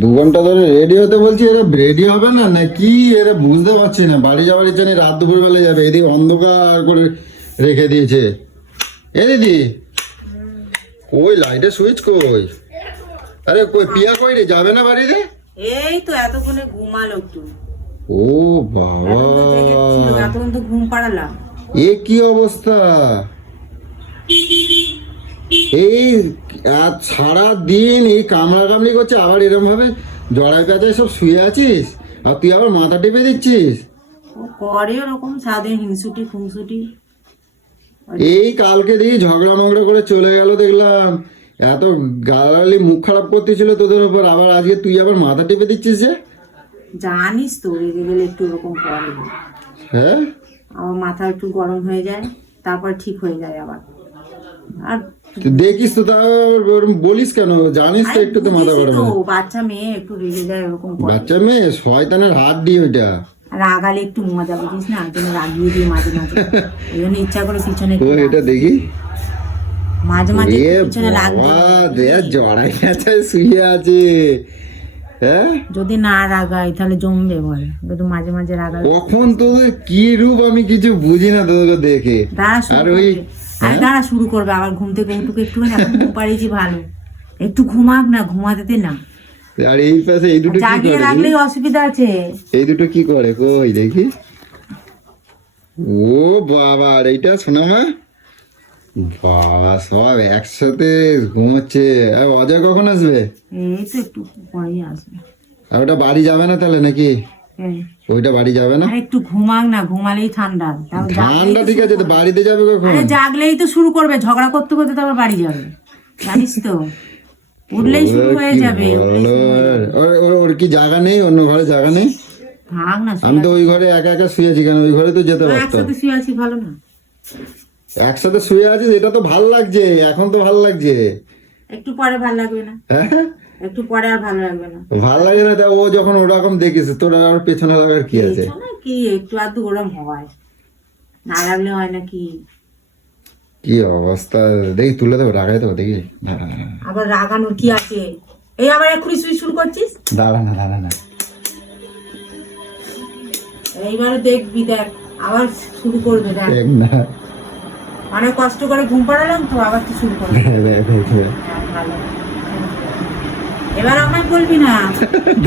দু ঘণ্টা ধরে রেডি হতে বলছি এরা রেডি হবে না? না কি? এরা বুঝতে পারছি না। বাড়ি যাওয়ার ইচ্ছা নেই রাত দুপুর বেলা যাবে। এদিকে অন্ধকার করে রেখে দিয়েছে। এ দিদি কই লাইটের সুইচ কই? আরে কই পিয়া কই রে? যাবে না বাড়িতে? এই তো এতক্ষণে ঘুমালো একটু। ও বাবা। এতক্ষণ তো ঘুম পাড়ালাম। এ কি অবস্থা? এই সারা দিন এই কামড়া কামড়ি করছে আবার এরকম ভাবে জড়াই পেঁচায় সব শুয়ে আছিস? আর তুই আবার মাথা টেপে দিচ্ছিস? ও করে ওরকম সারাদিন হিংসুটি খুংসুটি এই কালকে দেখি ঝগড়া মগড়া করে চলে গেল দেখলাম। এত গালালি মুখ খারাপ করতেছিল তোদের উপর আবার আজকে তুই আবার মাথা টেপে দিচ্ছিস যে? জানিস তো রেগে গেলে একটু ওরকম করে। হ্যাঁ? আমার মাথা একটু গরম হয়ে যায় তারপর ঠিক হয়ে যায় আবার। আর দেখিস তো তা ওরম বলিস কেন? জানিস তো একটু তো মাথা গরম বাচ্চা মেয়ে একটু রেগে যায় ওরকম করে। বাচ্চা মেয়ে শয়তানের হাত দিয়ে ওইটা। রাগালে একটু মজা বুঝিস না? তুমি রাগিয়ে দিই মাঝে মাঝে। ওই জন্য ইচ্ছা করে পিছনে ও এটা দেখি। মাঝে মাঝে পিছনে লাগবে বাবা জড়াই গেছে শুয়ে আছে। হ্যাঁ? যদি না রাগাই তাহলে জমবে বলে। মাঝে মাঝে রাগাই কখন তোদের কি রূপ আমি কিছু বুঝি না তোদেরকে দেখে। আর ওই আর দাঁড়া শুরু করবে আবার ঘুম থেকে উঠুক একটু এখন ঘুম পাড়িয়েছি ভালো। একটু ঘুমাক না ঘুমাতে না। আর এই পাশে এই দুটো কি জাগিয়ে রাখলেই অসুবিধা আছে। এই দুটো কি করে? কই দেখি। ও বাবা আর এইটা শোনা মা? বাবা সব একসাথে ঘুমোচ্ছে। আর অজয় কখন আসবে? এই তো একটু পরেই আসবে। আর ওটা বাড়ি যাবে না তাহলে নাকি? ওইটা বাড়ি যাবে না? একটু ঘুমাক না ঘুমালেই ঠান্ডা। ঠান্ডা ঠিক আছে বাড়িতে যাবে কখন? জাগলেই তো শুরু করবে ঝগড়া করতে করতে তারপর বাড়ি যাবে। জানিস তো। উঠলেই শুরু হয়ে যাবে। ওর- ওর- কি জায়গা নেই? অন্য ঘরে জায়গা নেই? না আমি তো ওই ঘরে একা একা শুয়ে আছি কেন? ওই ঘরে তো যেতে পারতো একসাথে শুয়ে আছি ভালো না। একসাথে শুয়ে আছিস? এটা তো ভালো লাগছে। এখন তো ভালো লাগছে। একটু পরে ভালো লাগবে না। হ্যাঁ? একটু পরে আর ভালো লাগবে না। ভালো লাগে না ও যখন ওরকম দেখিস তোর আর পেছনে লাগার কি আছে? কি একটু আধটু ওরম হয়। না লাগলে হয় না কি? কি অবস্থা? দেখি তুলে দেবো রাখাই দেবো দেখি। আবার রাগানোর কি আছে? এই আবার এক্ষুনি শুই শুরু করছিস? দাঁড়া না দাঁড়া না। এইবারে দেখবি দেখ আবার শুরু করবে দেখ। না। অনেক কষ্ট করে ঘুম পাড়ালাম তো আবার তুই শুরু করবি। হ্যাঁ, ভালো। এবার আমায় বলবি না।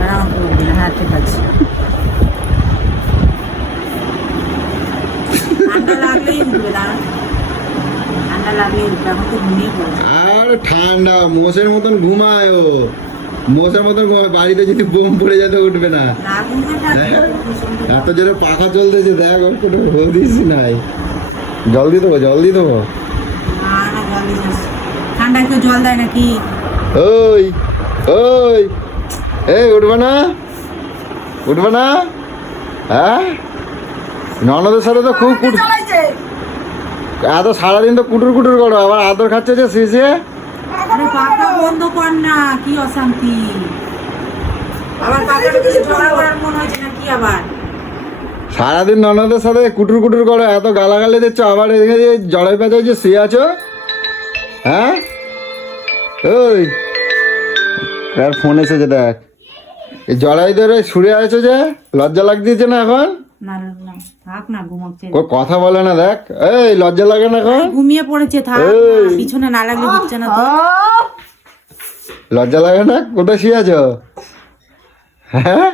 না বলবি হ্যাঁ ঠিক আছে। আর ঠান্ডা মোষের মতন ঘুমায় ও। মোষের মতন ঘুমায় বাড়িতে যদি বোম পড়ে যেতে উঠবে না। এত জোরে পাখা চলতেছে দেখ ওর কোনো হদিস নাই। জল দিয়ে দেবো জল দিয়ে দেবো। ঠান্ডায় কেউ জল দেয় নাকি? ওই ওই এই উঠবে না? উঠবে না? হ্যাঁ? ননদের সাথে তো খুব কুট এত সারাদিন তো কুটুর কুটুর করো আবার আদর খাচ্ছে যে শিশে বন্ধ কর না কি অশান্তি। আবার আবার? সারাদিন ননদের সাথে কুটুর কুটুর করো এত গালাগালি দিচ্ছ আবার এদিকে জড়াই পেঁচাই যে শুয়ে আছো? হ্যাঁ? ওই আর ফোন এসেছে দেখ। জড়াই ধরে শুয়ে আছো যে? লজ্জা লাগতেছে না এখন? কথা বলে না দেখ। এই লজ্জা লাগে না এখন? ঘুমিয়ে পড়েছে থাক পিছনে না লাগলে হচ্ছে না তো। লজ্জা লাগে না? কোথায় শুয়ে আছো? হ্যাঁ?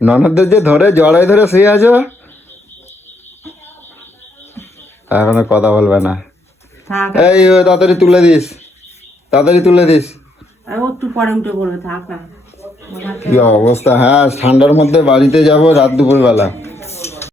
ননদদের যে ধরে জড়াই ধরে শুয়ে আছো? এখন কথা বলবে না। এই ও তাড়াতাড়ি তুলে দিস। তাড়াতাড়ি তুলে দিস। একটু পরে উঠে পড়বে থাক কি অবস্থা? হ্যাঁ ঠান্ডার মধ্যে বাড়িতে যাব রাত দুপুর বেলা